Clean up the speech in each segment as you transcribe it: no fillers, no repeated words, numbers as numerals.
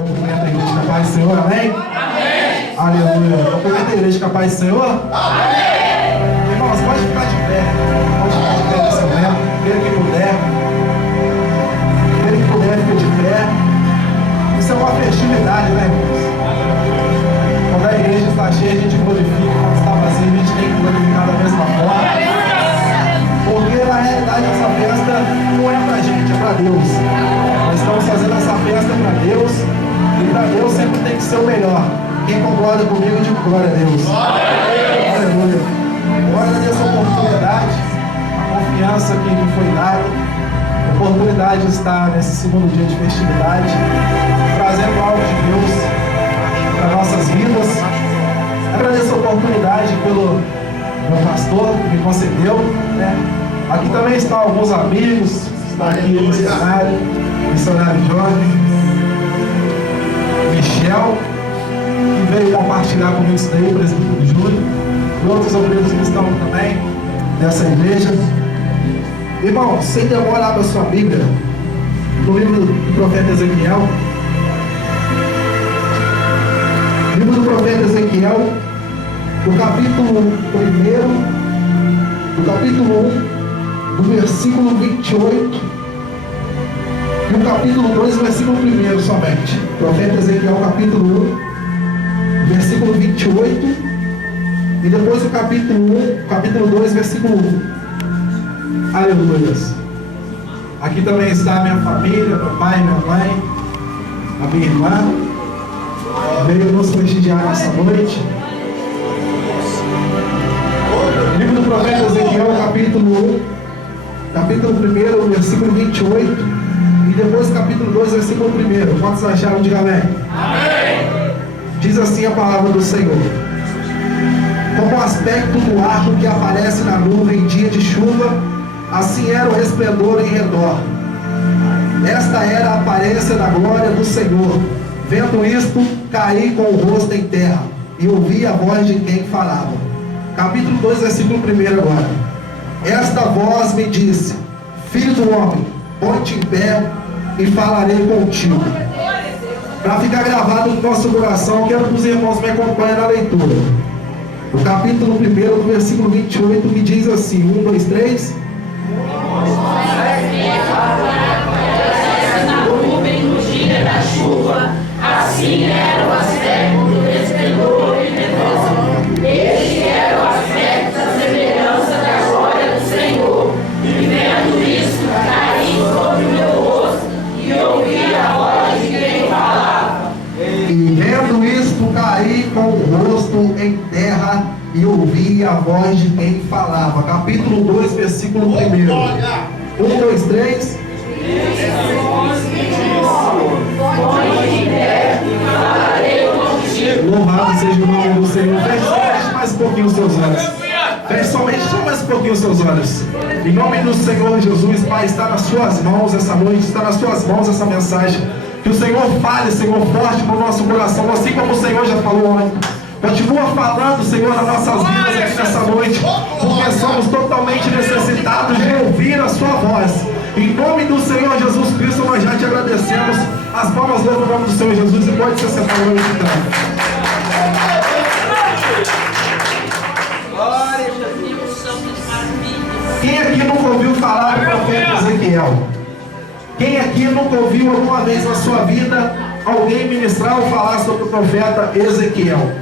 Cumprimenta a igreja com a paz do Senhor, amém? Amém! Aleluia! Cumprimenta a igreja com a paz do Senhor? Amém! Irmãos, pode ficar de pé. Pode ficar de pé nesse momento. Aquele que puder. Aquele que puder, fica de pé. Isso é uma festividade, né, irmãos? Quando a igreja está cheia, a gente glorifica. Quando está vazia, a gente tem que glorificar da mesma forma. Porque na realidade essa festa não é pra gente, é pra Deus. Nós estamos fazendo essa festa para Deus. E para Deus sempre tem que ser o melhor. Quem concorda comigo, digo glória a Deus. Aleluia. Glória a Deus essa oportunidade, a confiança que me foi dada, a oportunidade de estar nesse segundo dia de festividade, trazendo algo de Deus para nossas vidas. Agradeço a oportunidade pelo meu pastor que me concedeu, né? Aqui também estão alguns amigos, está aqui o missionário Jorge, Michel, que veio compartilhar comigo isso daí, o presbítero Júlio, e outros obreiros que estão também dessa igreja. Irmão, sem demora, abra sua Bíblia no livro do profeta Ezequiel. Livro do profeta Ezequiel, o capítulo 1, do capítulo 1, do versículo 28, e o capítulo 2, versículo 1 somente. Profeta Ezequiel, capítulo 1, versículo 28, e depois o capítulo 2, versículo 1. Aleluia. Aqui também está a minha família, meu pai, minha mãe, a minha irmã, veio nos prestigiar nessa noite. Livro do profeta Ezequiel, capítulo 1, versículo 28, e depois capítulo 2, versículo 1. Quantos acharam? Diga amém. Amém. Diz assim a palavra do Senhor: como o aspecto do arco que aparece na nuvem em dia de chuva, assim era o resplendor em redor. Esta era a aparência da glória do Senhor. Vendo isto, caí com o rosto em terra, e ouvi a voz de quem falava. Capítulo 2, versículo 1 agora. Esta voz me disse: filho do homem, põe-te em pé e falarei contigo. Para ficar gravado no nosso coração, quero que os irmãos me acompanhem na leitura. O capítulo 1, do versículo 28, me diz assim: 1, 2, 3. Na nuvem no dia da chuva, assim era o aspecto do resplendor e redor. Este era o aspecto da semelhança da glória do Senhor. E vendo isso, caí sobre o meu rosto e ouvi a voz de quem falava. E vendo isto, caí com o rosto em terra e ouvi a voz de quem falava. Capítulo 2, versículo 1. 1, 2, 3. Louvado seja o nome do Senhor. Feche mais um pouquinho os seus olhos. Feche somente só mais um pouquinho os seus olhos. Em nome do Senhor Jesus, Pai, está nas suas mãos essa noite, está nas suas mãos essa mensagem. Que o Senhor fale, Senhor, forte no nosso coração, assim como o Senhor já falou ontem. Continua falando, Senhor, nas nossas vidas aqui nessa noite, porque somos totalmente necessitados de ouvir a sua voz. Em nome do Senhor Jesus Cristo, nós já te agradecemos. As palmas louvam o nome do Senhor Jesus e pode ser sentado no então. Quem aqui nunca ouviu falar do profeta Ezequiel? Quem aqui nunca ouviu alguma vez na sua vida alguém ministrar ou falar sobre o profeta Ezequiel?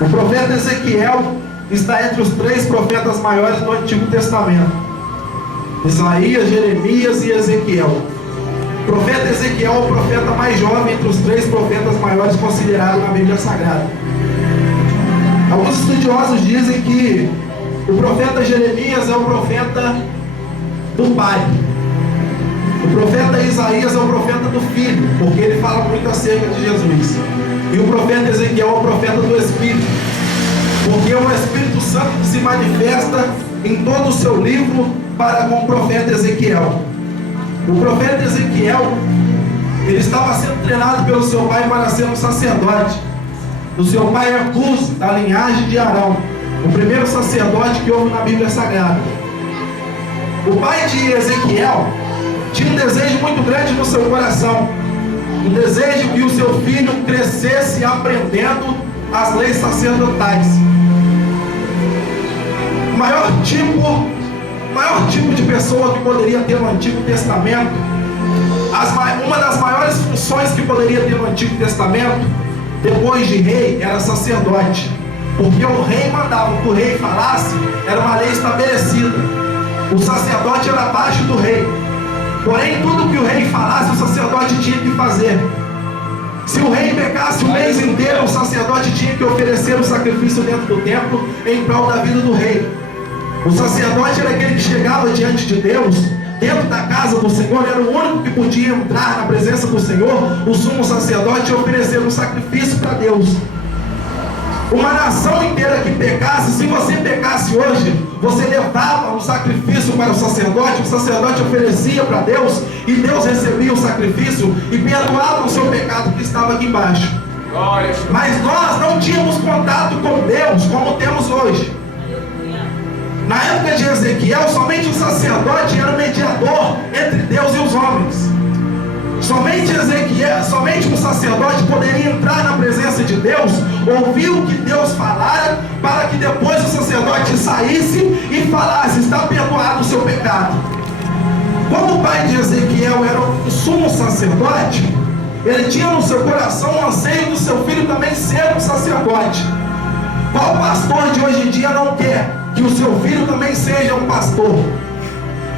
O profeta Ezequiel está entre os 3 profetas maiores do Antigo Testamento: Isaías, Jeremias e Ezequiel. O profeta Ezequiel é o profeta mais jovem entre os 3 profetas maiores considerados na Bíblia Sagrada. Alguns estudiosos dizem que o profeta Jeremias é o profeta do pai. O profeta Isaías é o profeta do filho, porque ele fala muito acerca de Jesus. E o profeta Ezequiel é o profeta do Espírito, porque é o Espírito Santo que se manifesta em todo o seu livro para com o profeta Ezequiel. O profeta Ezequiel, ele estava sendo treinado pelo seu pai para ser um sacerdote. O seu pai é Cus, da linhagem de Arão, o primeiro sacerdote que houve na Bíblia Sagrada. O pai de Ezequiel tinha um desejo muito grande no seu coração O desejo que o seu filho crescesse aprendendo as leis sacerdotais. O maior tipo de pessoa que poderia ter no Antigo Testamento, uma das maiores funções que poderia ter no Antigo Testamento, depois de rei, era sacerdote. Porque o rei mandava, o que o rei falasse, era uma lei estabelecida. O sacerdote era abaixo do rei. Porém, tudo que o rei falasse, o sacerdote tinha que fazer. Se o rei pecasse o mês inteiro, o sacerdote tinha que oferecer o sacrifício dentro do templo em prol da vida do rei. O sacerdote era aquele que chegava diante de Deus, dentro da casa do Senhor, era o único que podia entrar na presença do Senhor, o sumo sacerdote, e oferecer um sacrifício para Deus. Uma nação inteira que pecasse, se você pecasse hoje, você levava um sacrifício para o sacerdote oferecia para Deus, e Deus recebia o sacrifício e perdoava o seu pecado que estava aqui embaixo. Mas nós não tínhamos contato com Deus como temos hoje. Na época de Ezequiel, somente o sacerdote era o mediador entre Deus e os homens. Somente um sacerdote poderia entrar na presença de Deus, ouvir o que Deus falara, para que depois o sacerdote saísse e falasse: está perdoado o seu pecado. Como o pai de Ezequiel era o sumo sacerdote, ele tinha no seu coração o anseio do seu filho também ser um sacerdote. Qual pastor de hoje em dia não quer que o seu filho também seja um pastor?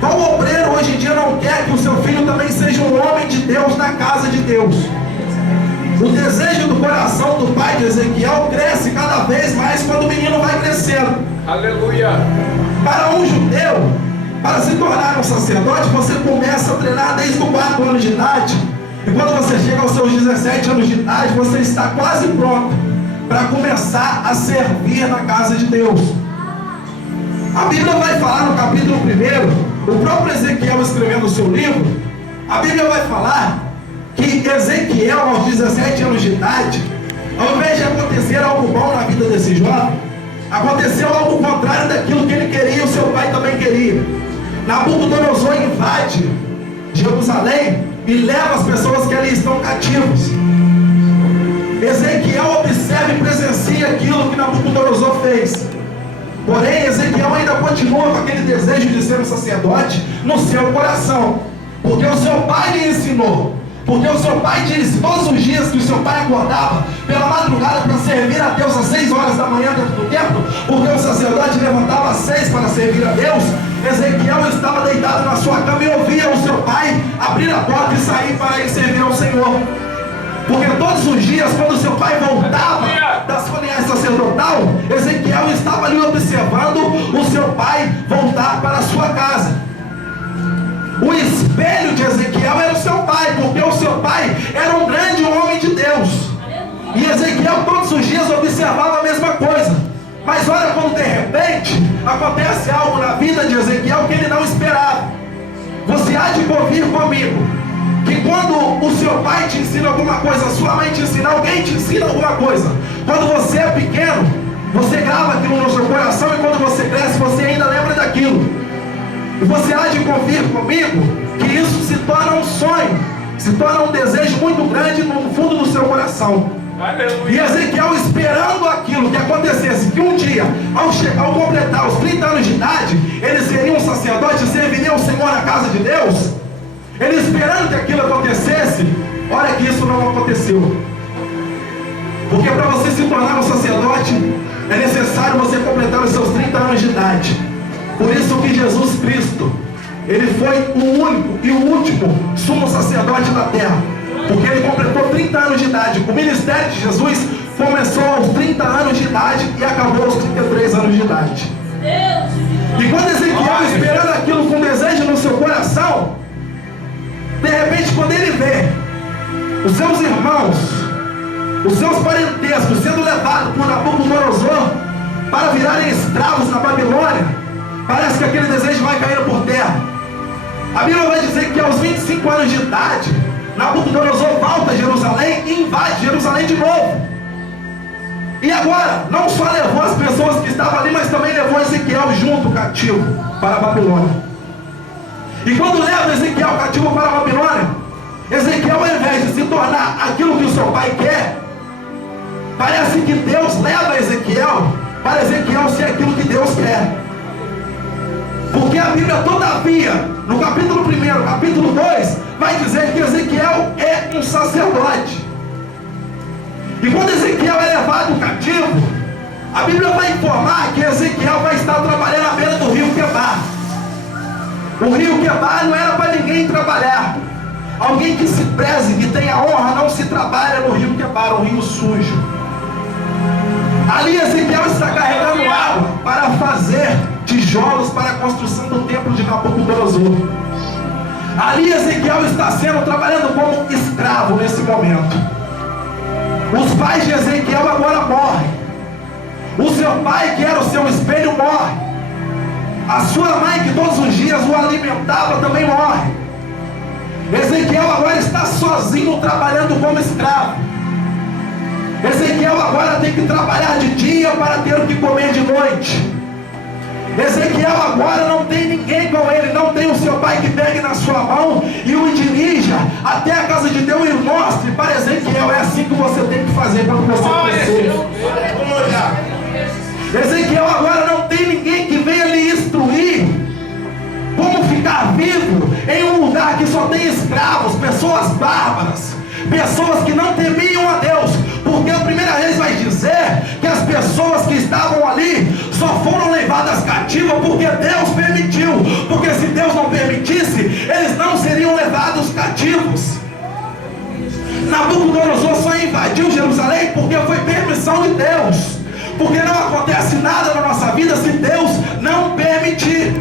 Qual obreiro hoje em dia não quer que o seu filho também seja um homem de Deus na casa de Deus? O desejo do coração do pai de Ezequiel cresce cada vez mais quando o menino vai crescendo. Aleluia! Para um judeu, para se tornar um sacerdote, você começa a treinar desde os 4 anos de idade. E quando você chega aos seus 17 anos de idade, você está quase pronto para começar a servir na casa de Deus. A Bíblia vai falar no capítulo 1, o próprio Ezequiel escrevendo o seu livro, a Bíblia vai falar que Ezequiel, aos 17 anos de idade, ao invés de acontecer algo bom na vida desse jovem, aconteceu algo contrário daquilo que ele queria e o seu pai também queria. Nabucodonosor invade Jerusalém e leva as pessoas que ali estão cativas. Ezequiel observa e presencia aquilo que Nabucodonosor fez. Porém, Ezequiel ainda continua com aquele desejo de ser um sacerdote no seu coração, porque o seu pai lhe ensinou, porque o seu pai disse todos os dias que o seu pai acordava pela madrugada para servir a Deus às 6 horas da manhã dentro do templo, porque o sacerdote levantava às 6 para servir a Deus. Ezequiel estava deitado na sua cama e ouvia o seu pai abrir a porta e sair para ir servir ao Senhor. Porque todos os dias, quando seu pai voltava da sua linhagem sacerdotal, Ezequiel estava ali observando o seu pai voltar para a sua casa. O espelho de Ezequiel era o seu pai, porque o seu pai era um grande homem de Deus. E Ezequiel todos os dias observava a mesma coisa. Mas olha quando de repente acontece algo na vida de Ezequiel que ele não esperava. Você há de convir comigo que quando o seu pai te ensina alguma coisa, sua mãe te ensina, alguém te ensina alguma coisa, quando você é pequeno, você grava aquilo no seu coração, e quando você cresce, você ainda lembra daquilo. E você há de convir comigo que isso se torna um sonho, se torna um desejo muito grande no fundo do seu coração. Aleluia. E Ezequiel esperando aquilo que acontecesse, que um dia, ao completar os 30 anos de idade, ele seria um sacerdote e serviria ao Senhor na casa de Deus. Ele esperando que aquilo acontecesse. Olha que isso não aconteceu. Porque para você se tornar um sacerdote, é necessário você completar os seus 30 anos de idade. Por isso que Jesus Cristo, ele foi o único e o último sumo sacerdote da terra. Porque ele completou 30 anos de idade. O ministério de Jesus começou aos 30 anos de idade e acabou aos 33 anos de idade. E quando Ezequiel esperando aquilo com desejo no seu coração, de repente, quando ele vê os seus irmãos, os seus parentescos sendo levados por Nabucodonosor para virarem escravos na Babilônia, parece que aquele desejo vai cair por terra. A Bíblia vai dizer que aos 25 anos de idade, Nabucodonosor volta a Jerusalém e invade Jerusalém de novo. E agora, não só levou as pessoas que estavam ali, mas também levou Ezequiel junto, cativo, para a Babilônia. E quando leva Ezequiel cativo para a Babilônia, Ezequiel, ao invés de se tornar aquilo que o seu pai quer, parece que Deus leva Ezequiel para Ezequiel ser aquilo que Deus quer. Porque a Bíblia, todavia, no capítulo 1, capítulo 2, vai dizer que Ezequiel é um sacerdote. E quando Ezequiel é levado cativo, a Bíblia vai informar que Ezequiel vai estar trabalhando à beira do rio Quebar. O rio Quebar não era para ninguém trabalhar. Alguém que se preze, que tenha honra, não se trabalha no rio Quebar, um rio sujo. Ali Ezequiel está carregando água para fazer tijolos para a construção do templo de Nabucodonosor. Ali Ezequiel está trabalhando como escravo nesse momento. Os pais de Ezequiel agora morrem. O seu pai, que era o seu espelho, morre. A sua mãe, que todos os dias o alimentava, também morre. Ezequiel agora está sozinho trabalhando como escravo. Ezequiel agora tem que trabalhar de dia para ter o que comer de noite. Ezequiel agora não tem ninguém com ele, não tem o seu pai que pegue na sua mão e o dirija até a casa de Deus e mostre para Ezequiel: é assim que você tem que fazer quando você crescer. Ezequiel agora não tem ninguém que venha lhe instruir como ficar vivo em um lugar que só tem escravos, pessoas bárbaras, pessoas que não temiam a Deus. Porque a primeira vez vai dizer que as pessoas que estavam ali só foram levadas cativas porque Deus permitiu. Porque se Deus não permitisse, eles não seriam levados cativos. Nabucodonosor só invadiu Jerusalém porque foi permissão de Deus. Porque não acontece nada na nossa vida se Deus não permitir.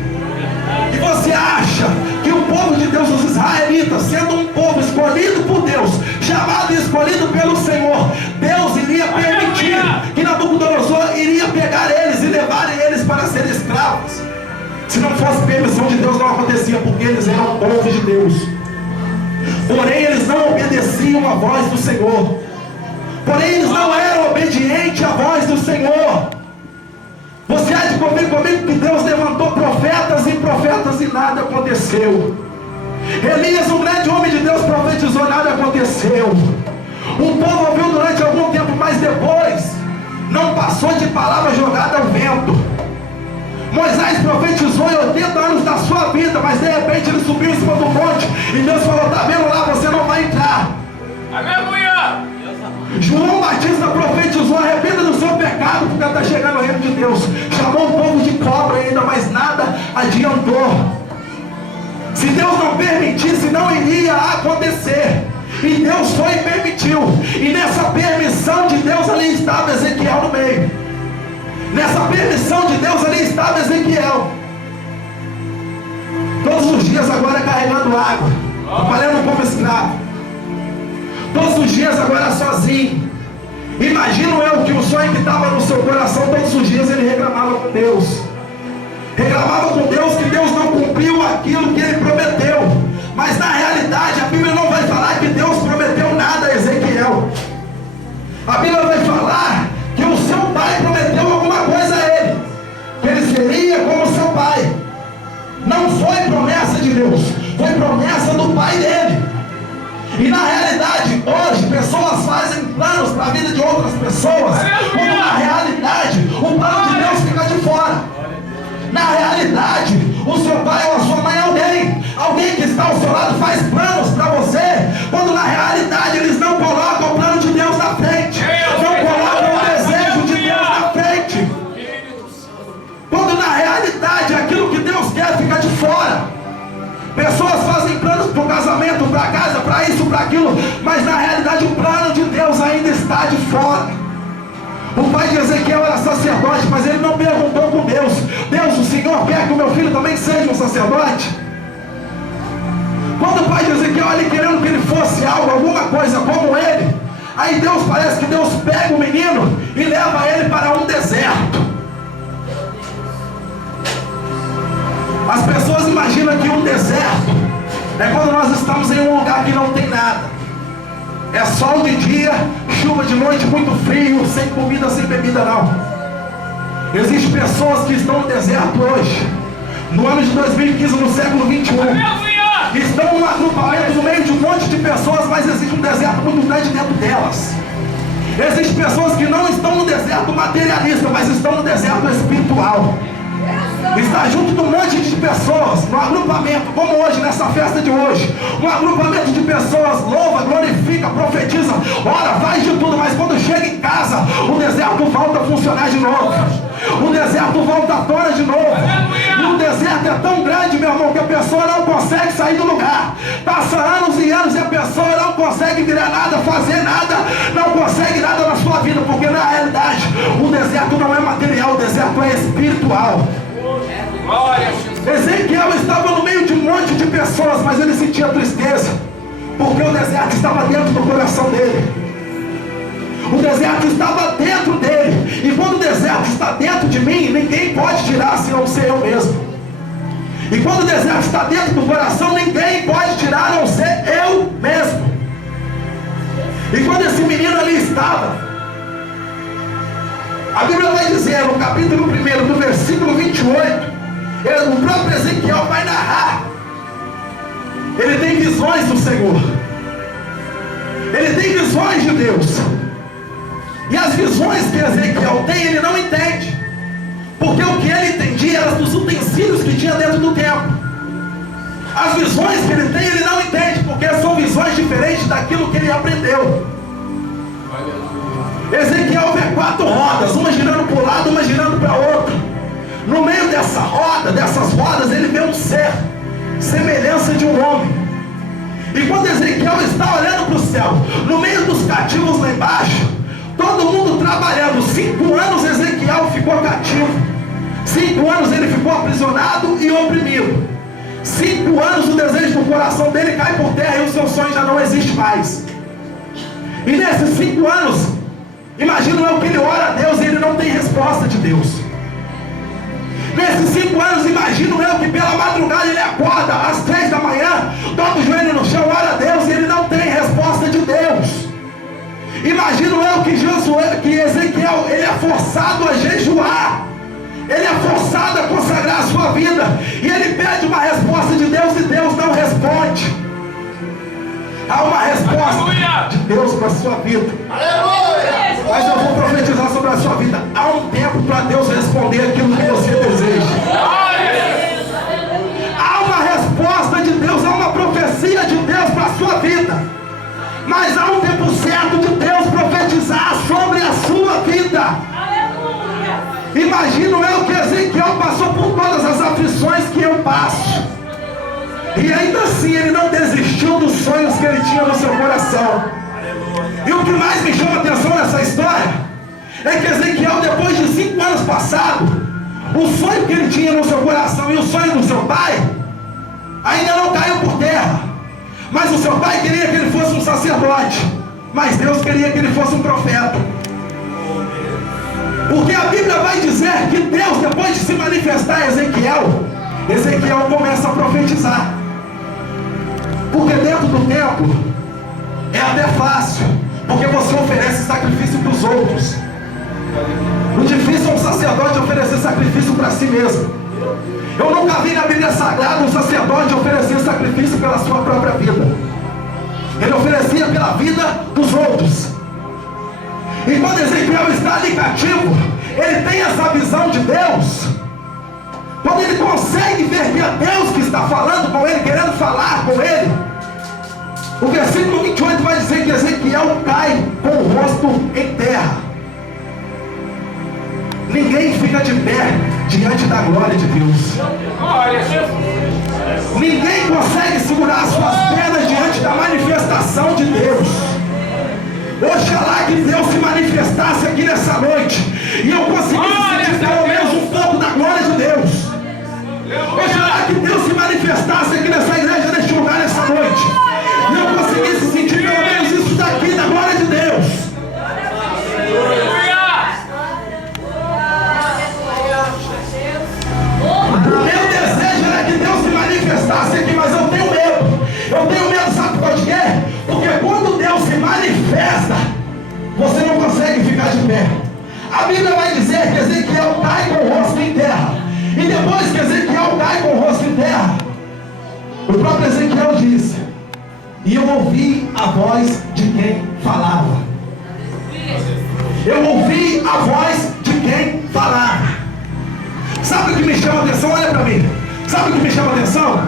E você acha que o povo de Deus, os israelitas, sendo um povo escolhido por Deus, chamado e escolhido pelo Senhor, Deus iria permitir que Nabucodonosor iria pegar eles e levar eles para serem escravos? Se não fosse permissão de Deus, não acontecia, porque eles eram povo de Deus. Porém, eles não obedeciam à voz do Senhor. Porém, eles não eram obedientes à voz do Senhor. Você há de comigo que Deus levantou profetas e nada aconteceu. Elias, um grande homem de Deus, profetizou, nada aconteceu. O povo ouviu durante algum tempo, mas depois não passou de palavra jogada ao vento. Moisés profetizou em 80 anos da sua vida, mas de repente ele subiu em cima do monte e Deus falou: tá vendo lá, você não vai entrar. Aleluia! João Batista profetizou: arrependa do seu pecado, porque está chegando o reino de Deus. Chamou o povo de cobra ainda, mas nada adiantou. Se Deus não permitisse, não iria acontecer. E Deus foi e permitiu. E nessa permissão de Deus, ali estava Ezequiel no meio. Nessa permissão de Deus, ali estava Ezequiel. Todos os dias agora carregando água, trabalhando como escravo. Todos os dias agora sozinho. Imagino eu que o sonho que estava no seu coração, todos os dias ele reclamava com Deus. Reclamava com Deus que Deus não cumpriu aquilo que ele prometeu. Mas na realidade a Bíblia não vai falar que Deus prometeu nada a Ezequiel. A Bíblia vai falar que o seu pai prometeu alguma coisa a ele, que ele seria como seu pai. Não foi promessa de Deus, foi promessa do pai dele. E na realidade, hoje, pessoas fazem planos para a vida de outras pessoas, quando na realidade, o plano de Deus fica de fora. Na realidade, o seu pai ou a sua mãe é alguém que está ao seu lado faz planos para você, quando na realidade eles não colocam o plano de Deus na frente, não colocam o desejo de Deus na frente. Quando na realidade aquilo que Deus quer fica de fora. Pessoas fazem planos para o casamento, para a casa, para isso, para aquilo, mas na realidade o plano de Deus ainda está de fora. O pai de Ezequiel era sacerdote, mas ele não perguntou com Deus: Deus, o Senhor quer que o meu filho também seja um sacerdote? Quando o pai de Ezequiel ali querendo que ele fosse algo, alguma coisa como ele, aí Deus, parece que Deus pega o menino e leva ele para um deserto. As pessoas imaginam que um deserto é quando nós estamos em um lugar que não tem nada. É sol de dia, chuva de noite, muito frio, sem comida, sem bebida, não. Existem pessoas que estão no deserto hoje, no ano de 2015, no século 21, Estão num agrupamento no meio de um monte de pessoas, mas existe um deserto muito grande dentro delas. Existem pessoas que não estão no deserto materialista, mas estão no deserto espiritual. Está junto de um monte de pessoas, no agrupamento, como hoje, nessa festa de hoje. Um agrupamento de pessoas louva, glorifica, profetiza, ora, faz de tudo, mas quando chega em casa, o deserto volta a funcionar de novo. O deserto volta à tona de novo. E o deserto é tão grande, meu irmão, que a pessoa não consegue sair do lugar. Passa anos e anos e a pessoa não consegue virar nada, fazer nada, não consegue nada na sua vida, porque na realidade o deserto não é material, o deserto é espiritual. Ezequiel estava no meio de um monte de pessoas, mas ele sentia tristeza, porque o deserto estava dentro do coração dele. O deserto estava dentro dele. E quando o deserto está dentro de mim, ninguém pode tirar se não ser eu mesmo. E quando o deserto está dentro do coração, ninguém pode tirar a não ser eu mesmo. E quando esse menino ali estava, a Bíblia vai dizer no capítulo 1, do versículo 28, o próprio Ezequiel vai narrar. Ele tem visões do Senhor. Ele tem visões de Deus. E as visões que Ezequiel tem, ele não entende. Porque o que ele entendia era dos utensílios que tinha dentro do templo. As visões que ele tem, ele não entende, porque são visões diferentes daquilo que ele aprendeu. Ezequiel vê 4 rodas, uma girando para um lado, uma girando para o outro. No meio dessa roda, dessas rodas, ele vê um ser, semelhança de um homem. E quando Ezequiel está olhando para o céu, no meio dos cativos lá embaixo, todo mundo trabalhando. 5 anos Ezequiel ficou cativo. 5 anos ele ficou aprisionado e oprimido. 5 anos o desejo do coração dele cai por terra e o seu sonho já não existe mais. E nesses 5 anos, imagino eu que ele ora a Deus e ele não tem resposta de Deus. Nesses 5 anos, imagino eu que pela madrugada ele acorda às 3 da manhã, dobra o joelho no chão, ora a Deus e ele não tem resposta de Deus. Imagino eu que Ezequiel, ele é forçado a jejuar. Ele é forçado a consagrar a sua vida. E ele pede uma resposta de Deus e Deus não responde. Há uma resposta de Deus para a sua vida. Aleluia! Mas eu vou profetizar sobre a sua vida. Há um tempo para Deus responder aquilo que você deseja. Há uma resposta de Deus, há uma profecia de Deus para a sua vida. Mas há um tempo certo de Deus profetizar sobre a sua vida. Aleluia! Imagino eu que Ezequiel passou por todas as aflições que eu passo. E ainda assim ele não desistiu dos sonhos que ele tinha no seu coração. E o que mais me chama a atenção nessa história é que Ezequiel, depois de 5 anos passados, o sonho que ele tinha no seu coração e o sonho do seu pai ainda não caiu por terra. Mas o seu pai queria que ele fosse um sacerdote, mas Deus queria que ele fosse um profeta. Porque a Bíblia vai dizer que Deus, depois de se manifestar a Ezequiel começa a profetizar. Porque dentro do templo é até fácil, porque você oferece sacrifício para os outros. O difícil é um sacerdote oferecer sacrifício para si mesmo. Eu nunca vi na Bíblia Sagrada um sacerdote oferecer sacrifício pela sua própria vida. Ele oferecia pela vida dos outros. E quando Ezequiel está ali cativo, ele tem essa visão de Deus. Quando ele consegue ver que é Deus que está falando com ele, querendo falar com ele, o versículo 28 vai dizer que Ezequiel cai com o rosto em terra. Ninguém fica de pé diante da glória de Deus. Ninguém consegue segurar suas pernas diante da manifestação de Deus. Oxalá que Deus se manifestasse aqui nessa noite e eu conseguisse sentir pelo menos um pouco da glória de Deus. Oxalá que Deus se manifestasse aqui nessa igreja, neste lugar, nessa noite, e eu conseguisse sentir pelo menos isso daqui da glória de Deus. O meu desejo era que Deus se manifestasse aqui, mas eu tenho medo. Eu tenho medo, sabe por quê? Porque quando Deus se manifesta, você não consegue ficar de pé. A Bíblia vai dizer que Ezequiel cai com o rosto em terra. E depois que Ezequiel cai com o rosto em terra, O próprio Ezequiel disse: e eu ouvi a voz de quem falava. Eu ouvi a voz de quem falava. Sabe o que me chama a atenção? Olha para mim. Sabe o que me chama a atenção?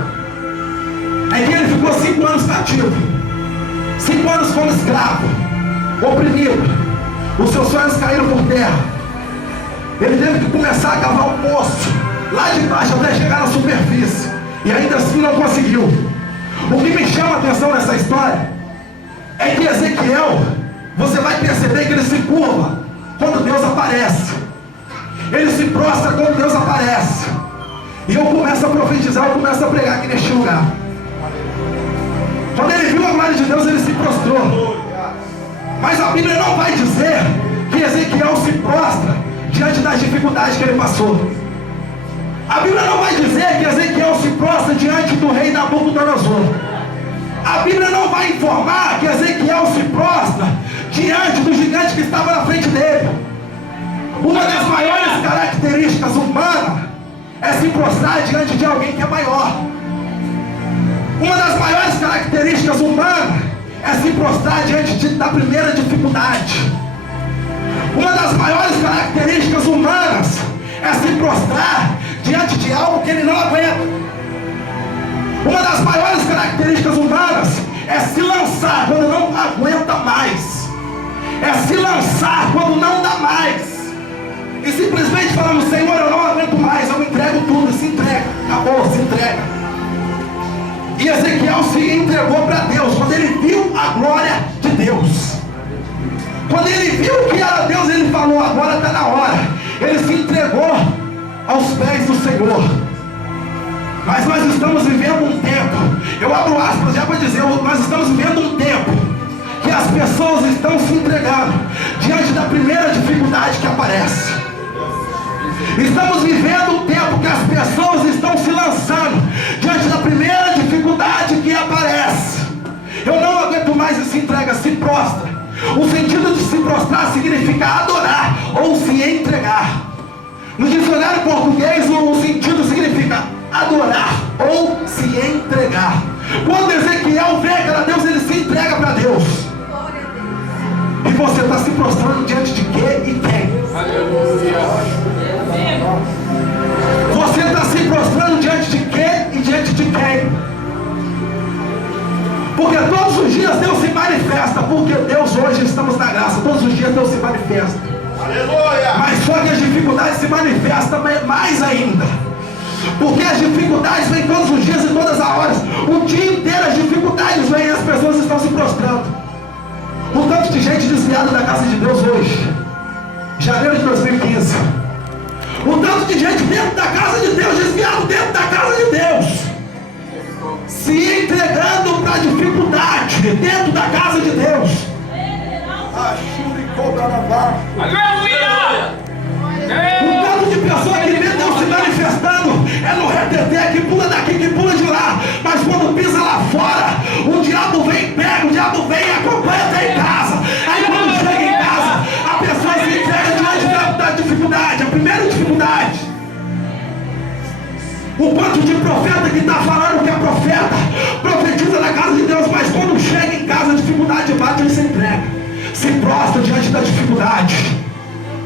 É que ele ficou 5 anos cativo, 5 anos como escravo, oprimido. Os seus sonhos caíram por terra. Ele teve que começar a cavar um poço lá de baixo até chegar na superfície, e ainda assim não conseguiu. O que me chama a atenção nessa história é que Ezequiel, você vai perceber que ele se curva quando Deus aparece. Ele se prostra quando Deus aparece. E eu começo a profetizar, eu começo a pregar aqui neste lugar. Quando ele viu a glória de Deus, ele se prostrou. Mas a Bíblia não vai dizer que Ezequiel se prostra diante das dificuldades que ele passou. A Bíblia não vai dizer que Ezequiel se prostra diante do rei Nabucodonosor. A Bíblia não vai informar que Ezequiel se prostra diante do gigante que estava na frente dele. Uma das maiores características humanas é se prostrar diante de alguém que é maior. Uma das maiores características humanas é se prostrar diante da primeira dificuldade. Uma das maiores características humanas é se prostrar diante de algo que ele não aguenta. Uma das maiores características humanas é se lançar quando não aguenta mais. É se lançar quando não dá mais. E simplesmente falamos: Senhor, eu não aguento mais, eu entrego tudo. Se entrega, acabou, se entrega. E Ezequiel se entregou para Deus quando ele viu a glória de Deus. Quando ele viu que era Deus, ele falou: agora está na hora. Ele se entregou aos pés do Senhor. Mas nós estamos vivendo um tempo, eu abro aspas já para dizer, nós estamos vivendo um tempo que as pessoas estão se entregando diante da primeira dificuldade que aparece. Estamos vivendo um tempo que as pessoas estão se lançando diante da primeira dificuldade que aparece. Eu não aguento mais, e se entrega, se prostra. O sentido de se prostrar significa adorar ou se entregar. No dicionário português, o sentido significa adorar ou se entregar. Quando Ezequiel vê que era Deus, ele se entrega para Deus. E você está se prostrando diante de quê e quem? Você está se prostrando diante de quê e diante de quem? Porque todos os dias Deus se manifesta. Porque Deus, hoje estamos na graça, todos os dias Deus se manifesta. Aleluia! Mas só que as dificuldades se manifestam mais ainda. Porque as dificuldades vêm todos os dias e todas as horas. O dia inteiro as dificuldades vêm e as pessoas estão se prostrando. O tanto de gente desviada da casa de Deus hoje, janeiro de 2015. O tanto de gente dentro da casa de Deus, desviado dentro da casa de Deus, se entregando para a dificuldade dentro da casa de Deus. O tanto de pessoa que vê Deus se manifestando é no reteté, que pula daqui, que pula de lá. Mas quando pisa lá fora, o diabo vem e pega, o diabo vem e acompanha até em casa. Aí quando chega em casa, a pessoa se entrega diante da dificuldade, a primeira dificuldade. O quanto de profeta que está falando que é profeta, profetiza na casa de Deus, mas quando chega em casa a dificuldade bate, ele se entrega, se prostra diante da dificuldade.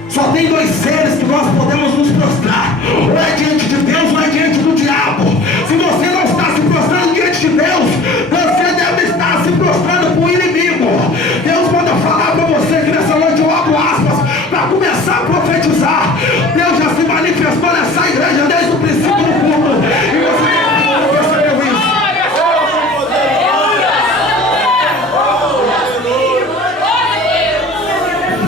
Só tem dois seres que nós podemos nos prostrar: ou é diante de Deus ou é diante do diabo. Se você não está se prostrando diante de Deus, você deve estar se prostrando para o inimigo. Deus manda falar para você que nessa noite eu abro aspas para começar a profetizar. Deus já se manifestou nessa igreja desde o princípio do culto, e você não percebeu isso.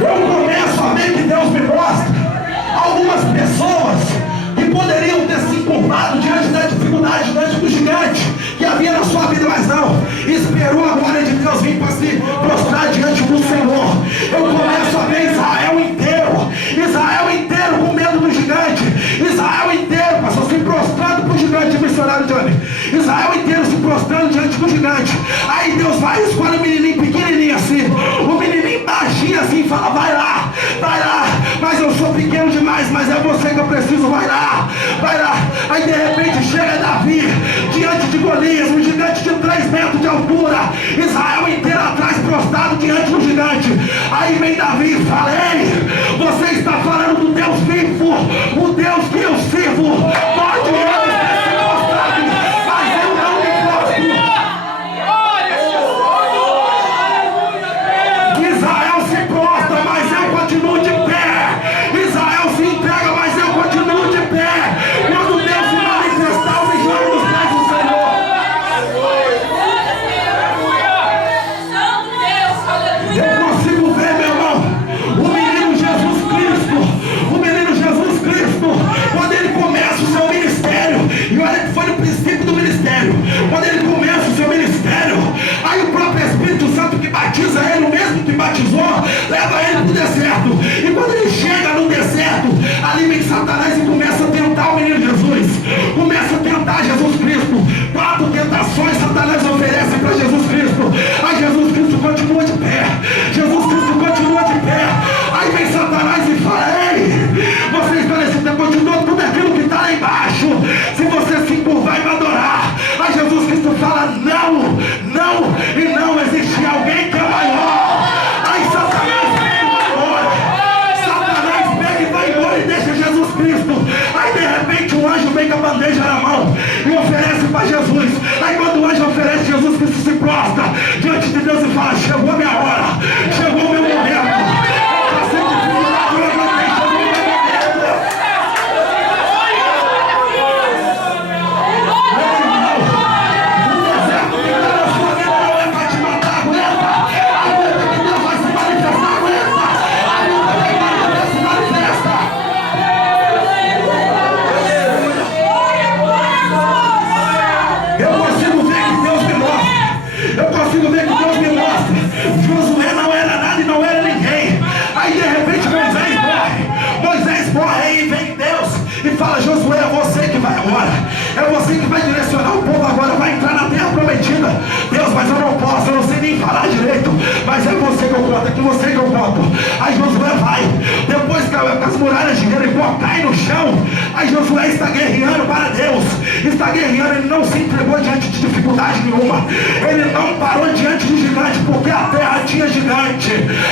Eu começo a ver que Deus me mostra algumas pessoas que poderiam ter se curvado diante da dificuldade, diante do gigante que havia na sua vida, mas não, esperou a glória de Deus vir para se prostrar diante do Senhor. Eu começo a ver Israel inteiro com medo do gigante, Israel inteiro, pastor, se prostrando para o gigante, missionário Johnny, Israel inteiro se prostrando diante do gigante. Aí Deus vai e escolhe um menininho pequenininho assim, um menininho baixinho assim, fala: vai lá, mas eu sou pequeno demais, mas é você que eu preciso, vai lá. Aí de repente chega Davi diante de Golias, um gigante de 3 metros de altura, Israel inteiro atrás prostrado diante do gigante. Aí vem Davi e fala: ei, você está falando do Deus vivo, o Deus que eu sirvo, pode ele ter se mostrado, mas eu não me mostro. Israel se prostra, mas eu continuo de pé. Israel se entrega, mas eu continuo de pé. Quando Deus se manifestar, me joga nos pés do Senhor. Eu consigo ver, meu irmão, o menino Jesus Cristo, quando ele começa o seu ministério, e olha que foi no princípio do ministério, quando ele começa o seu ministério, aí o próprio Espírito Santo que batiza ele, o mesmo que batizou, leva ele para o deserto. E quando ele chega no deserto, ali vem Satanás e começa a tentar o menino Jesus, começa a tentar Jesus Cristo. 4 tentações Satanás oferece para Jesus Cristo. Aí Jesus Cristo continua de pé, Jesus Cristo continua de pé. Aí vem Satanás e fala: ei, vocês parecem ter continuado tudo aquilo que está lá embaixo, se você se encurvar e vai adorar. Aí Jesus Cristo fala: não, não, e não existe alguém que é maior. Aí Satanás pega e vai embora e deixa Jesus Cristo. Aí de repente um anjo vem com a bandeja na mão e oferece para Jesus. Aí quando o anjo oferece, Jesus Cristo se prostra diante de Deus e fala: chegou a minha hora, chegou o meu momento. Josué não era nada e não era ninguém. Aí de repente Moisés morre e vem Deus e fala: Josué, é você que vai agora, é você que vai direcionar o povo agora, vai entrar na terra prometida. Deus, mas eu não posso, eu não sei nem falar direito, mas é você que eu conto, é com você que eu conto. Aí Josué vai, depois que as muralhas de Jericó caem no chão, aí Josué está guerreando para Deus, está guerreando. Ele não se entregou diante de dificuldade nenhuma, ele não parou diante de gigante, porque a terra tinha gigante,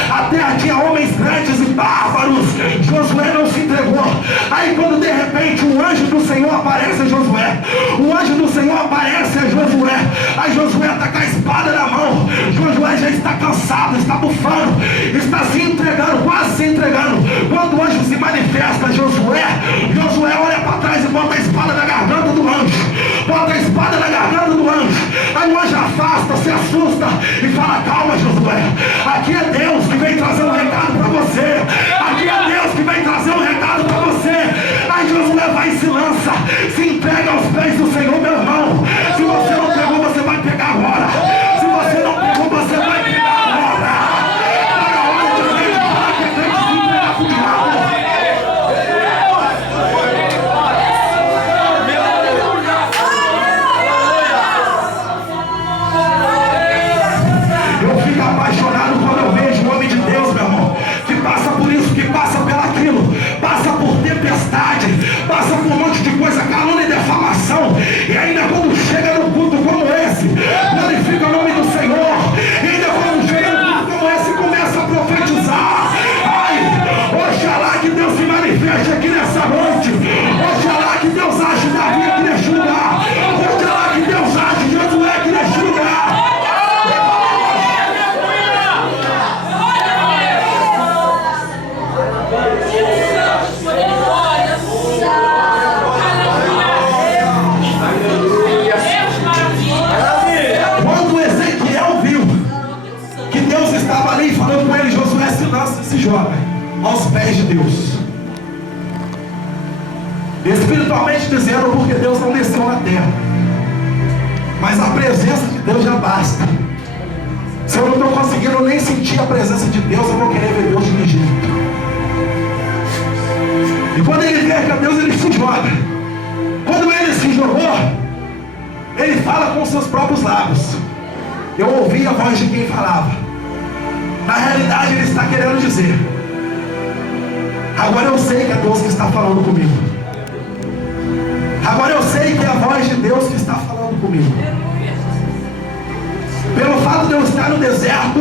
a terra tinha homens grandes e bárbaros. Josué não se entregou. Aí quando de repente o anjo do Senhor aparece a Josué, o anjo do Senhor aparece a Josué, aí Josué está com a espada na mão, Josué já está cansado, está bufando, está se entregando, quase se entregando. Quando o anjo se manifesta, Josué olha para trás e bota a espada na garganta do anjo, bota a espada na garganta do anjo. Aí o anjo afasta, se assusta e fala: calma, Josué, aqui é Deus que vem trazer um recado para você, aqui é Deus que vem trazer um recado para você. Aí Josué vai e se lança, se entrega aos pés do Senhor, meu irmão. Se você não pegou, você vai pegar agora. Se você não pegou, você vai pegar agora. Está na hora de alguém falar que é crente se entregar para o diabo. Eu fico apaixonado quando eu vejo o homem de Deus, meu irmão, que passa por isso, que passa pelaquilo, passa por tempestade, passa por um monte de coisa, calúnia e defamação, e ainda quando chega no culto como esse, glorifica o nome do Senhor, e ainda quando chega no culto como esse, começa a profetizar. Ai, oxalá que Deus se manifeste aqui nessa noite, oxalá que Deus age Davi aqui neste lugar, oxalá que Deus age Josué aqui neste lugar. Quando Ezequiel viu que Deus estava ali falando com ele, Josué se lança e se joga aos pés de Deus, espiritualmente dizendo, porque Deus não desceu na terra, mas a presença de Deus já basta. Se eu não estou conseguindo nem sentir a presença de Deus, eu vou querer ver Deus de jeito. E quando ele vê que é Deus, ele se joga. Quando ele se jogou, ele fala com seus próprios lábios. Eu ouvi a voz de quem falava. Na realidade ele está querendo dizer: agora eu sei que é Deus que está falando comigo. Agora eu sei que é a voz de Deus que está falando comigo. Pelo fato de eu estar no deserto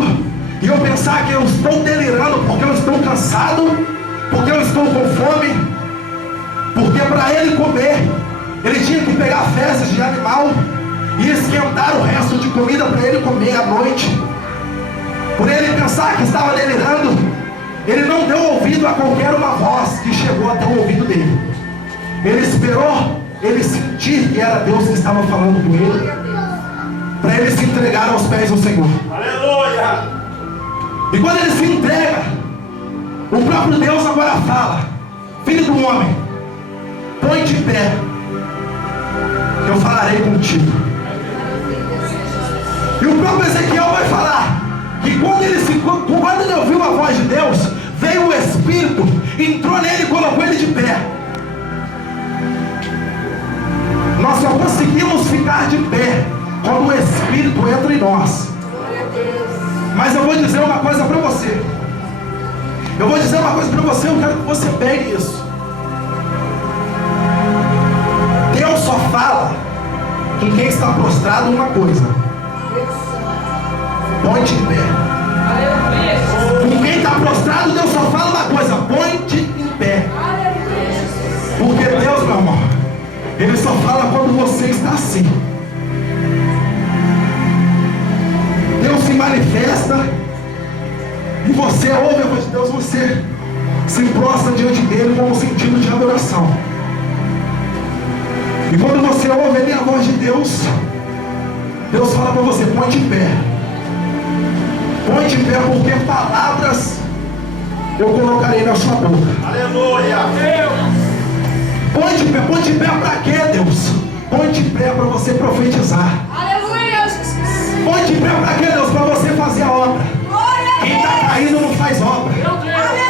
e eu pensar que eu estou delirando porque eu estou cansado, porque eu estou com fome, porque para ele comer, ele tinha que pegar fezes de animal e esquentar o resto de comida para ele comer à noite. Por ele pensar que estava delirando, ele não deu ouvido a qualquer uma voz que chegou até o ouvido dele. Ele esperou ele sentir que era Deus que estava falando com ele, para ele se entregar aos pés do Senhor. Aleluia! E quando ele se entrega, o próprio Deus agora fala: filho do homem, põe-te em pé, que eu falarei contigo. E o próprio Ezequiel vai falar que quando ele ouviu a voz de Deus, veio o Espírito, entrou nele e colocou ele de pé. Nós só conseguimos ficar de pé quando o Espírito entra em nós. Mas eu vou dizer uma coisa para você. Eu quero que você pegue isso. Deus só fala com quem está prostrado uma coisa: põe-te em pé. Com quem está prostrado, Deus só fala uma coisa: põe-te em pé. Porque Deus, meu amor, Ele só fala quando você está assim. Deus se manifesta e você ouve a voz de Deus, você se prostra diante dele com um sentido de adoração. E quando você ouve ali a voz de Deus, Deus fala para você: põe-te em pé. Põe-te em pé, porque palavras eu colocarei na sua boca. Aleluia! Põe-te em pé para quê, Deus? Põe-te em pé para você profetizar. Aleluia, Jesus. Põe-te em pé para quê, Deus? Para você fazer a obra. Quem está caído não faz obra.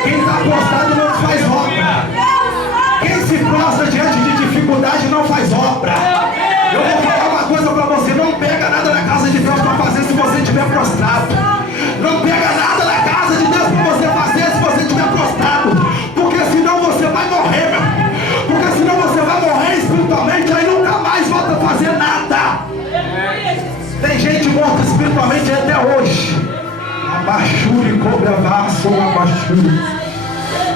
Quem está prostrado não faz obra. Quem se prostra diante de dificuldade não faz obra. Eu vou falar uma coisa para você: não pega nada na casa de Deus para fazer se você estiver prostrado. Não pega nada na casa de Deus para você fazer se você estiver prostrado. Porque senão você vai morrer, meu. Porque senão você vai morrer espiritualmente, aí nunca mais volta a fazer nada. Tem gente morta espiritualmente até hoje. Abaixure, cobra, vaso, abaixure.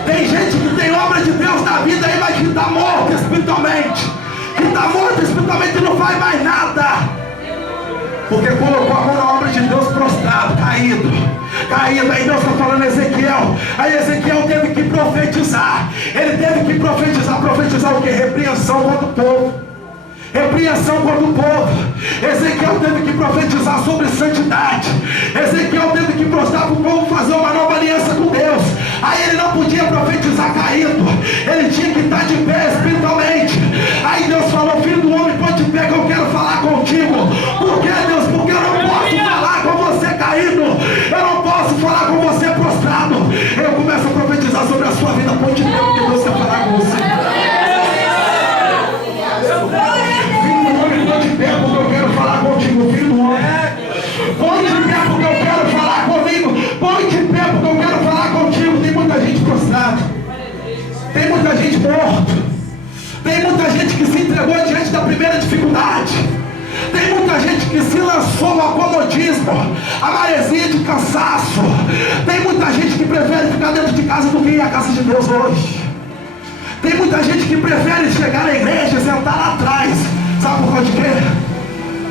Tem gente que tem obra de Deus na vida aí, mas que está morta espiritualmente. Que está morta espiritualmente e não faz mais nada. Porque colocou a mão na obra de Deus prostrado, caído. Aí Deus está falando a Ezequiel. Aí Ezequiel teve que profetizar. Ele teve que profetizar o que? Repreensão contra o povo. Repreensão contra o povo. Ezequiel teve que profetizar sobre santidade. Ezequiel teve que mostrar para o povo fazer uma nova aliança com Deus. Aí ele não podia profetizar caído. Ele tinha que estar de pé espiritualmente. Aí Deus falou: filho do homem, pode pé que eu quero falar contigo. Por que, Deus? Porque eu não posso falar com você caído. Eu não posso falar com você prostrado. Eu começo a profetizar sobre a sua vida. Pode pé porque Deus quer falar com você. Porque eu quero falar contigo, filho do homem. Põe de pé porque eu quero falar comigo. Põe de pé porque eu quero falar contigo. Tem muita gente prostrada. Tem muita gente morta. Tem muita gente que se entregou diante da primeira dificuldade. Tem muita gente que se lançou no acomodismo, a maresia de cansaço. Tem muita gente que prefere ficar dentro de casa do que ir à casa de Deus hoje. Tem muita gente que prefere chegar na igreja e sentar lá atrás. Sabe por causa de quê?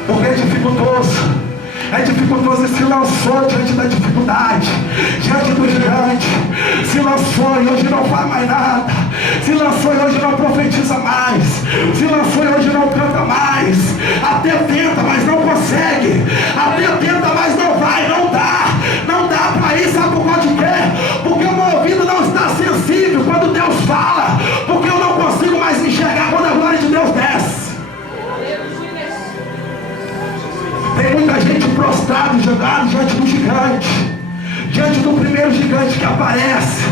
Porque é dificultoso. É dificultoso e se lançou diante da dificuldade, diante do gigante. Se lançou e hoje não faz mais nada. Se lançou e hoje não profetiza mais. Se lançou e hoje não canta mais. Até tenta, mas não consegue. Até tenta, mas não vai, não dá. Não dá para ir, sabe por causa de quê? Porque o meu ouvido não está sensível quando Deus fala. Porque eu não consigo mais enxergar quando a glória de Deus desce. Tem muita gente prostrada e jogada diante do gigante, diante do primeiro gigante que aparece,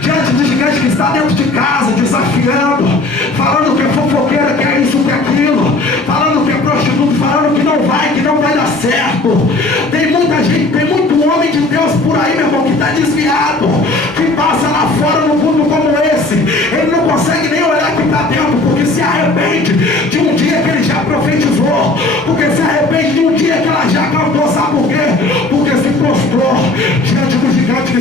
diante do gigante que está dentro de casa, desafiando, falando que é fofoqueira, que é isso, que é aquilo, falando que é prostituto, falando que não vai dar certo. Tem muita gente, tem muito homem de Deus por aí, meu irmão, que está desviado, que passa lá fora no mundo como esse, ele não consegue nem olhar aqui para dentro, porque se arrepende de um dia que ele já profetizou,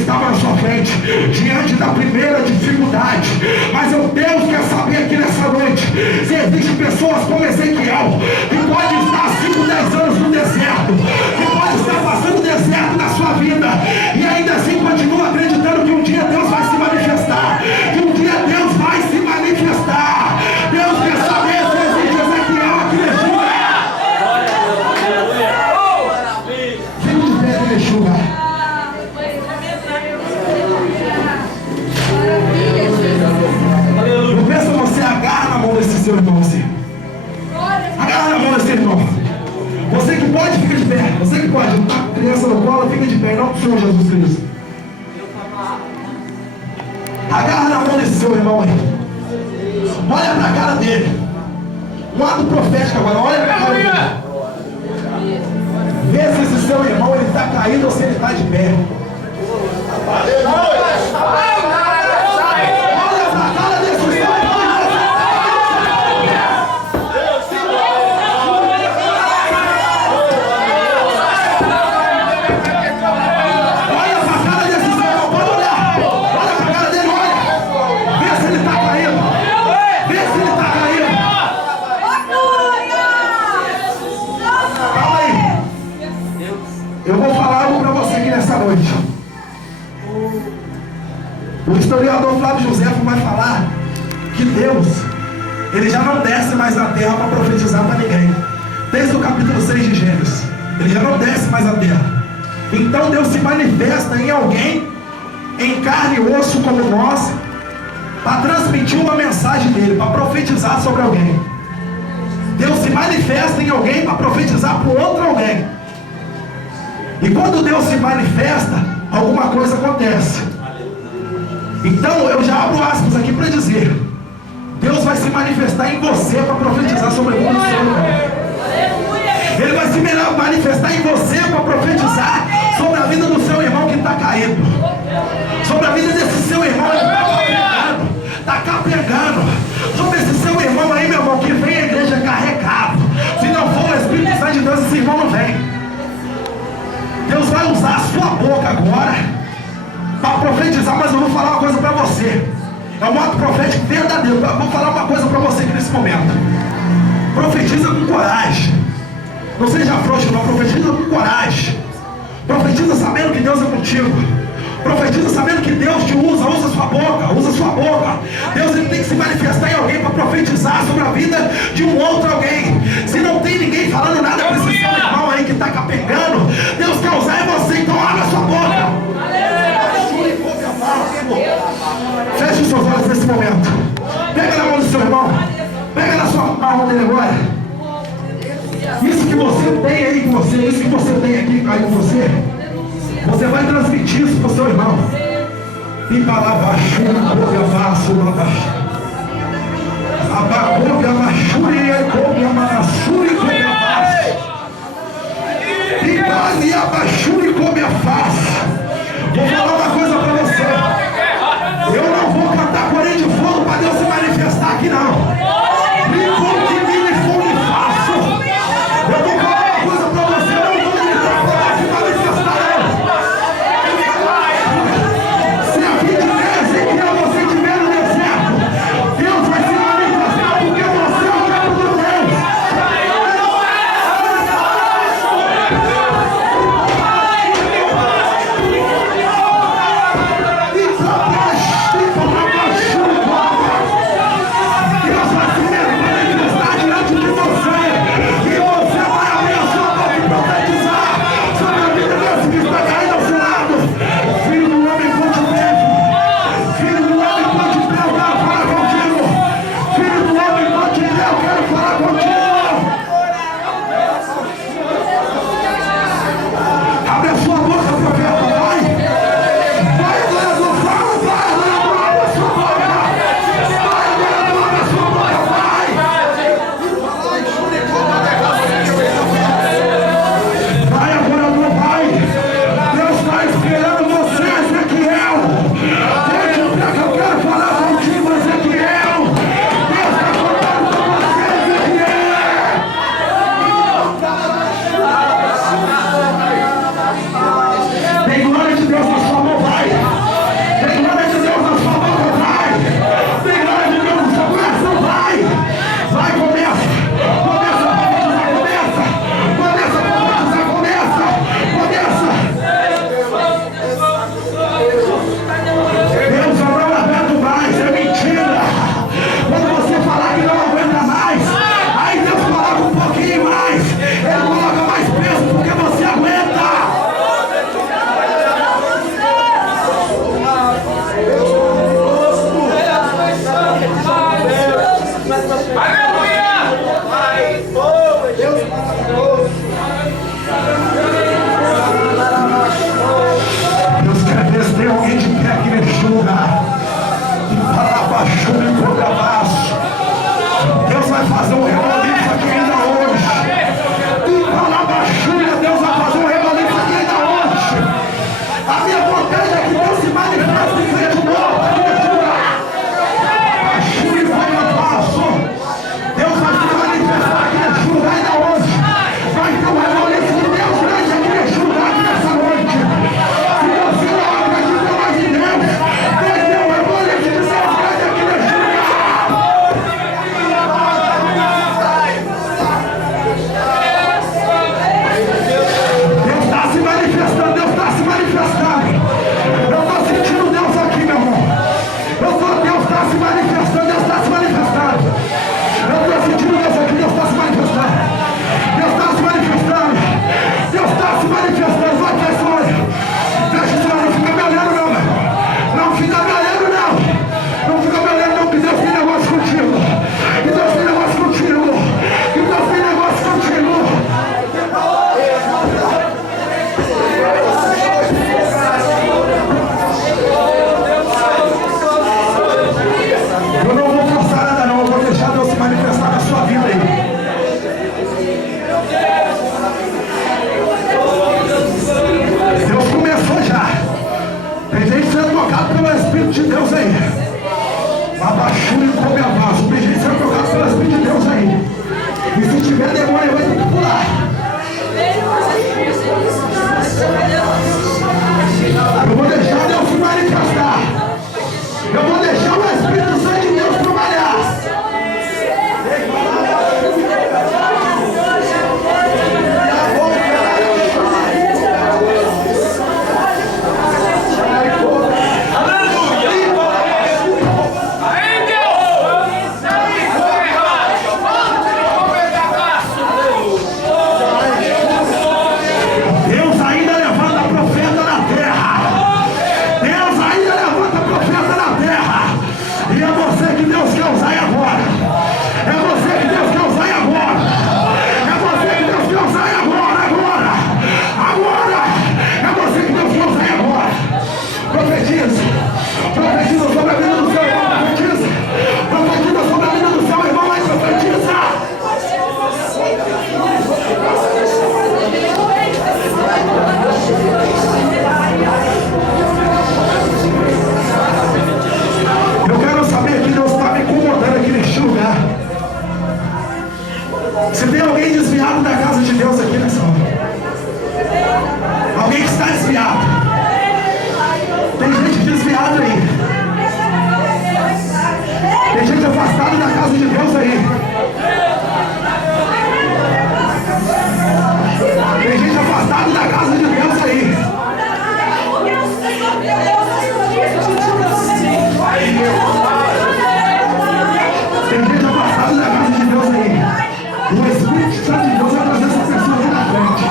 estava na sua frente, diante da primeira dificuldade. Mas Deus quer saber aqui nessa noite, se existem pessoas como Ezequiel, que pode estar 5, 10 anos no deserto, que pode estar passando o deserto na sua vida, e ainda assim continua acreditando que um dia Deus vai se manifestar, que um dia Deus vai se manifestar. Deus quer saber se existe Ezequiel aqui nesse lugar. Fique de pé nesse lugar. Eu peço a você, agarra na mão desse seu irmão assim. Agarra na mão desse irmão. Você que pode, fica de pé. Você que pode, não tá criança no colo, fica de pé, em nome do Senhor Jesus Cristo. Agarra na mão desse seu irmão aí. Olha pra cara dele. Um ato profético agora, olha pra cara dele. Vê se esse seu irmão ele tá caído ou se ele tá de pé. Olha pra cara desse seu irmão. Eu vou falar algo para você aqui nessa noite. O historiador Flávio Josefo vai falar que Deus, ele já não desce mais na terra para profetizar para ninguém. Desde o capítulo 6 de Gênesis, ele já não desce mais na terra. Então Deus se manifesta em alguém, em carne e osso como nós, para transmitir uma mensagem dele, para profetizar sobre alguém. Deus se manifesta em alguém para profetizar para outro alguém. E quando Deus se manifesta, alguma coisa acontece. Então eu já abro aspas aqui para dizer: Deus vai se manifestar em você para profetizar sobre a vida do seu irmão. Ele vai se manifestar em você para profetizar sobre a vida do seu irmão que está caído, sobre a vida desse seu irmão que está capengando, sobre esse seu irmão aí, meu irmão, que vem à igreja carregado. Se não for o Espírito Santo de Deus, esse irmão não vem. Deus vai usar a sua boca agora para profetizar, mas eu vou falar uma coisa para você. É um ato profético verdadeiro. Eu vou falar uma coisa para você aqui nesse momento. Profetiza com coragem. Não seja frouxo, não. Profetiza com coragem. Profetiza sabendo que Deus é contigo. Profetiza sabendo que Deus te usa. Usa sua boca, usa sua boca. Deus ele tem que se manifestar em alguém para profetizar sobre a vida de um outro alguém. Se não tem ninguém falando nada para esse seu irmão aí que está capengando, Deus quer usar em você, então abre a sua boca. Feche os seus olhos nesse momento. Pega na mão do seu irmão. Pega na sua mão dele agora. Isso que você tem aí com você, isso que você tem aqui aí com você, você vai transmitir isso para o seu irmão. E para baixo, vou falar uma coisa para você. Eu não vou cantar corrente de fogo para Deus se manifestar aqui não. Eu vou falar uma coisa para você. Eu não vou gritar para Deus se manifestar não. Se aqui tiver Ezequiel, você estiver no deserto, Deus vai se manifestar porque você é o verbo de Deus. Espírito de Deus aí. Abaixou e come a vaso. Tem gente sendo tocado pelo Espírito de Deus aí. E se tiver demônio, vai ter que pular. Eu vou deixar Deus se manifestar. Eu vou deixar o Espírito Santo de Deus trabalhar. Profetiza sobre a vida do seu irmão, profetiza. Profetiza sobre a vida do seu irmão, mas profetiza. Eu quero saber que Deus está me incomodando aqui neste lugar. Se tem alguém desviado da casa de Deus aqui nessa hora, alguém que está desviado, tem gente desviada aí. Tem gente afastada da casa de Deus aí. Tem gente afastada da casa de Deus aí. Tem gente afastada da casa de Deus aí. O Espírito Santo de Deus vai trazer essa pessoa aí na frente.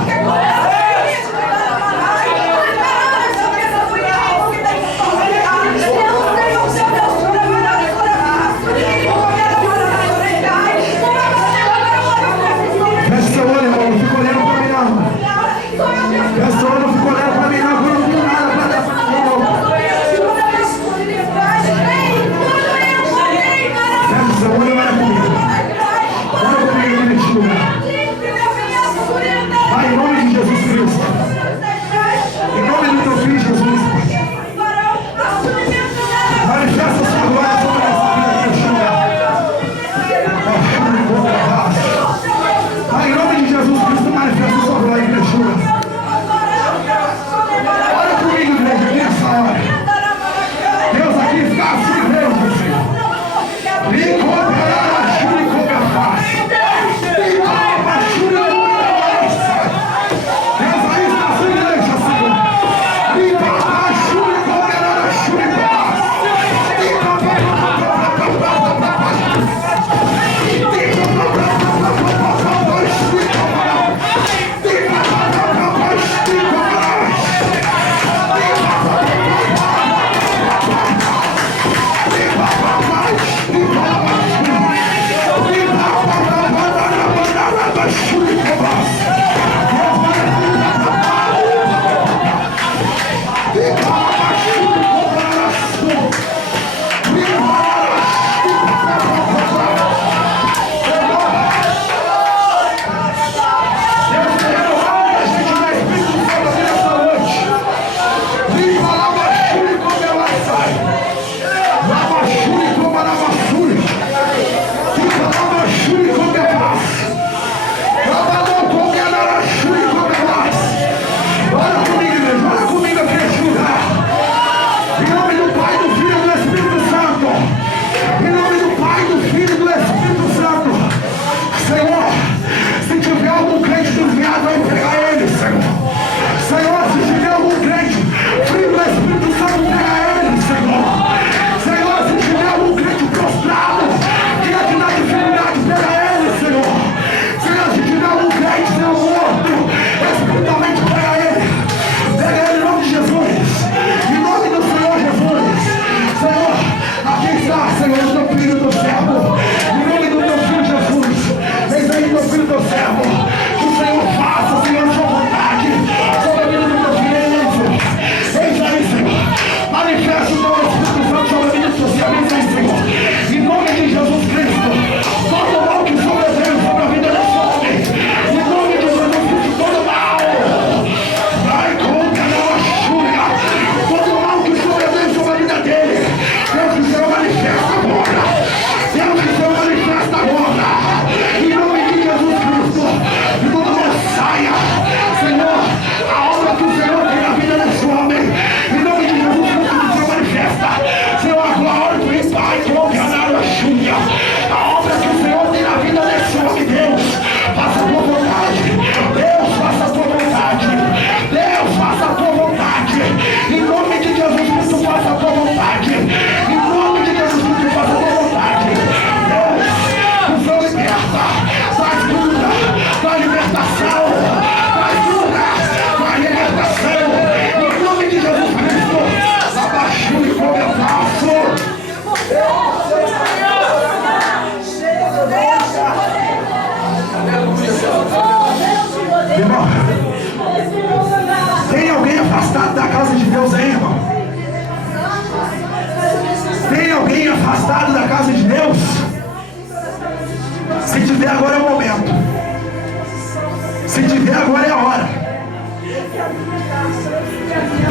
dele.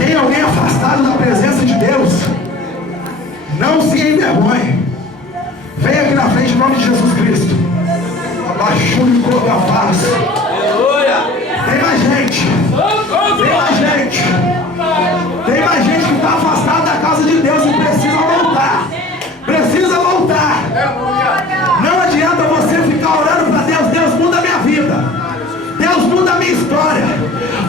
Tem alguém afastado da presença de Deus? Não se envergonhe. Venha aqui na frente em nome de Jesus Cristo. Abaixo o corpo da paz. Tem mais gente. Tem mais gente. Tem mais gente que está afastada da casa de Deus e precisa voltar. Precisa voltar. Não adianta você ficar orando para Deus. Deus muda a minha vida. Deus muda a minha história.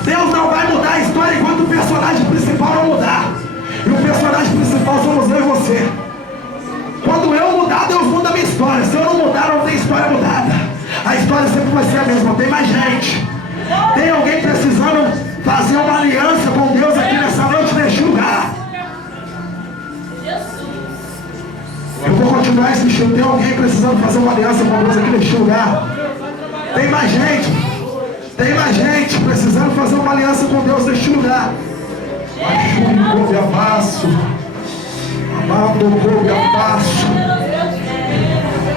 Deus não vai mudar a história enquanto o personagem principal não mudar. E o personagem principal somos eu e você. Quando eu mudar, Deus muda a minha história. Se eu não mudar, não tem história mudada. A história sempre vai ser a mesma. Tem mais gente. Tem alguém precisando fazer uma aliança com Deus aqui nessa noite, neste lugar. Eu vou continuar insistindo. Tem alguém precisando fazer uma aliança com Deus aqui neste lugar. Tem mais gente. Tem mais gente precisando fazer uma aliança com Deus neste lugar. Ajude a passo. Amado a passo.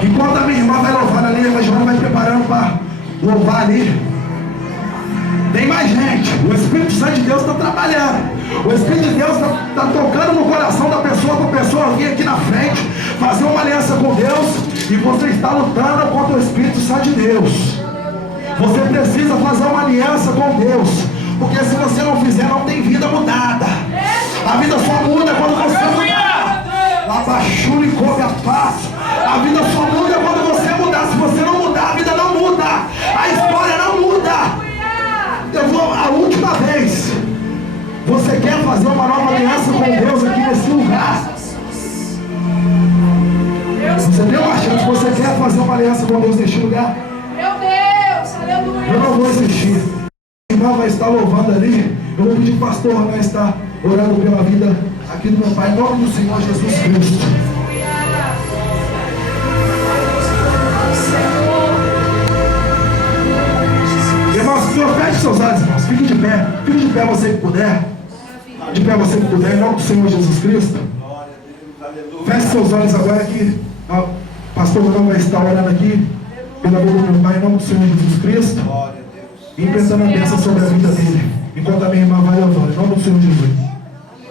Enquanto a minha irmã vai louvar ali, a Joana vai preparando para louvar ali. Tem mais gente. O Espírito Santo de Deus está trabalhando. O Espírito de Deus está tocando no coração da pessoa, para a pessoa vir aqui na frente, fazer uma aliança com Deus. E você está lutando contra o Espírito Santo de Deus. Você precisa fazer uma aliança com Deus. Porque se você não fizer, não tem vida mudada. A vida só muda quando você mudar. Abaixou e come a paz. A vida só muda quando você mudar. Se você não mudar, a vida não muda. A história não muda. Eu vou a última vez. Você quer fazer uma nova aliança com Deus aqui nesse lugar? Você tem uma chance. Você quer fazer uma aliança com Deus neste lugar? Meu Deus, aleluia. Eu não vou insistir. A irmã vai estar louvando ali. Eu vou pedir o pastor vai estar orando pela vida aqui do meu Pai, em nome do Senhor Jesus Cristo. Irmãos, feche seus olhos, irmãos. Fique de pé. Fique de pé você que puder. De pé você que puder, em nome do Senhor Jesus Cristo. Feche seus olhos agora que o pastor Bruno vai estar orando aqui pela vida do meu Pai, em nome do Senhor Jesus Cristo. E impressando a bênção sobre a vida dele. Enquanto a minha irmã vai louvando, em nome do Senhor Jesus.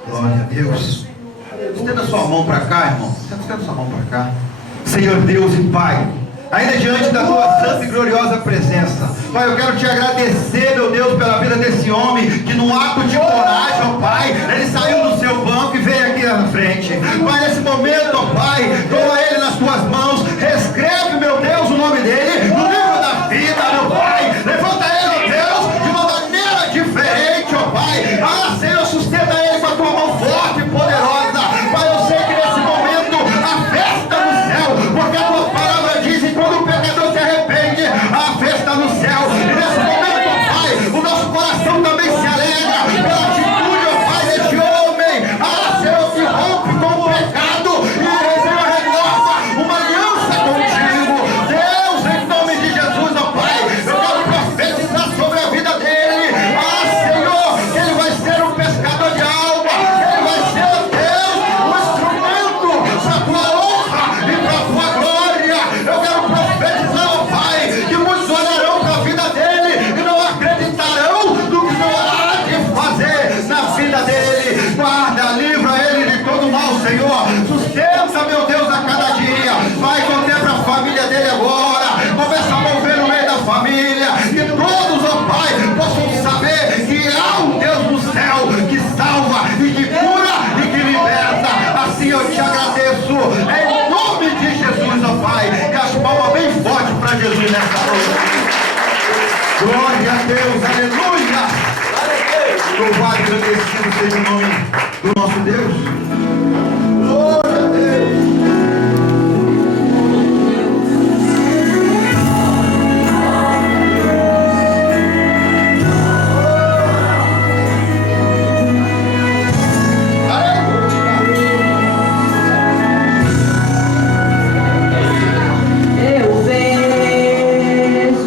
Glória a Deus. Estenda a sua mão para cá, irmão. Estenda a sua mão para cá. Senhor Deus e Pai, ainda diante da tua santa e gloriosa presença, Pai, eu quero te agradecer, meu Deus, pela vida desse homem, que num ato de coragem, ó Pai, ele saiu do seu banco e veio aqui na frente. Pai, nesse momento, ó Pai, toma ele nas tuas mãos, reescreve, meu Deus, o nome dele no livro da vida, meu Pai. Levanta ele, ó Deus, de uma maneira diferente, ó Pai. Ah, Senhor, sustenta ele com a tua mão forte e poderosa. Pai, eu sei que nesse momento a festa no céu, porque a tua palavra diz que quando o pecador se arrepende, a festa no céu. E nesse momento, ó Pai, o nosso coração também se alegra pela atitude, ó Pai, deste homem. Ah, Senhor, que rompe com o pecado e renova uma aliança contigo. Deus, em nome de Jesus, ó Pai, eu quero profetizar sobre a vida dele. Ah, Senhor, que ele vai ser um pescador de alma. Ele vai ser, ó Deus, um instrumento para a tua honra e para a tua glória. Eu quero profetizar, ó Pai, que muitos olharão para a vida dele e não acreditarão no que Deus há de fazer na vida dele. Guarda, livra ele de todo mal, Senhor. Sustenta, meu Deus, a cada dia. Vai contempla a família dele agora. Começa a mover no meio da família. Que todos, ó Pai, possam saber que há um Deus no céu que salva e que cura e que liberta. Assim eu te agradeço. Em nome de Jesus, ó Pai. E as palmas bem forte para Jesus nessa noite. Glória a Deus, aleluia. Louvado e agradecido seja o nome do nosso Deus. Glória a Deus. Eu vejo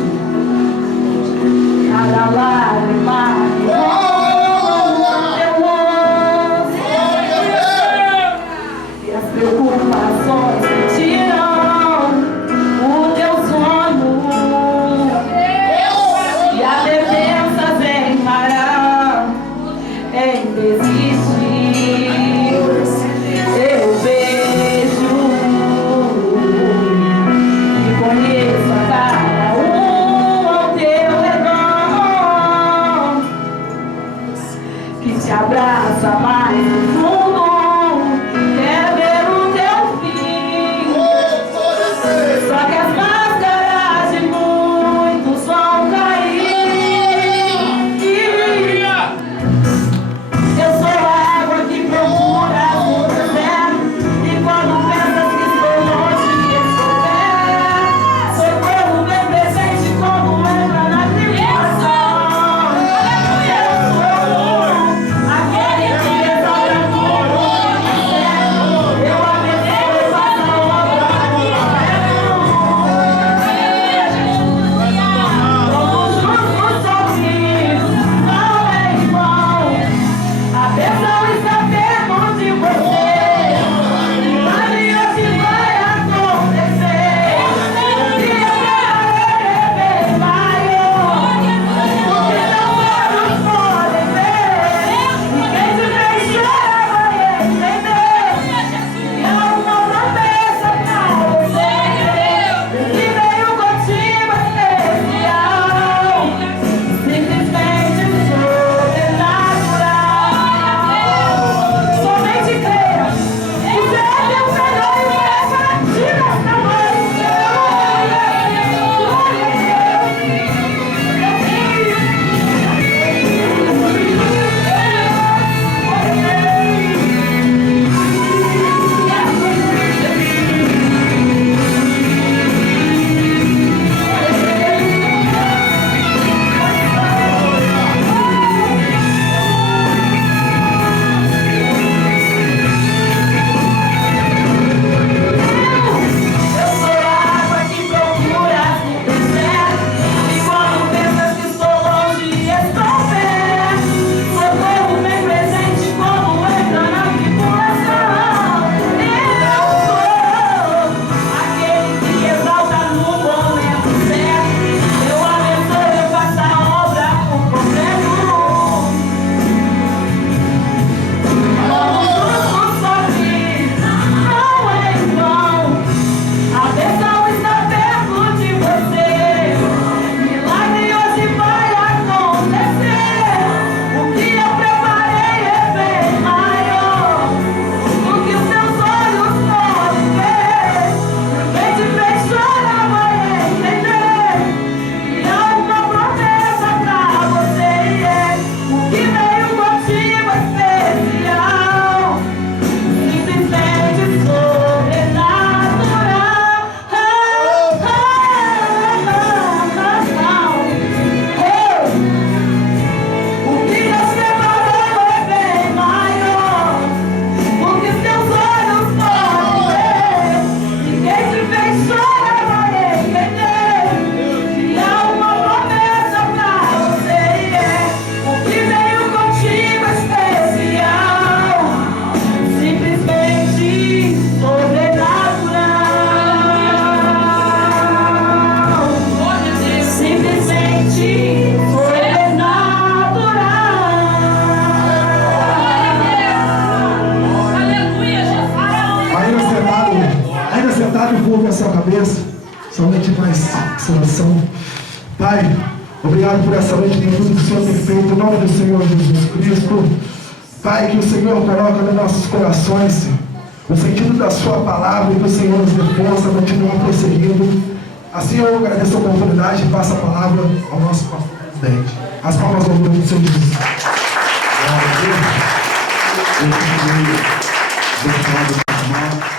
cada lágrima, eu amo sua cabeça, somente mais oração. Pai, obrigado por essa noite, por tudo que o Senhor tem feito, em nome do Senhor Jesus Cristo. Pai, que o Senhor coloca nos nossos corações, Senhor, o sentido da sua palavra, e que o Senhor nos dê força, continua prosseguindo. Assim eu agradeço a oportunidade e passo a palavra ao nosso presidente. As palmas ao nome do Senhor Jesus. Glória a Deus.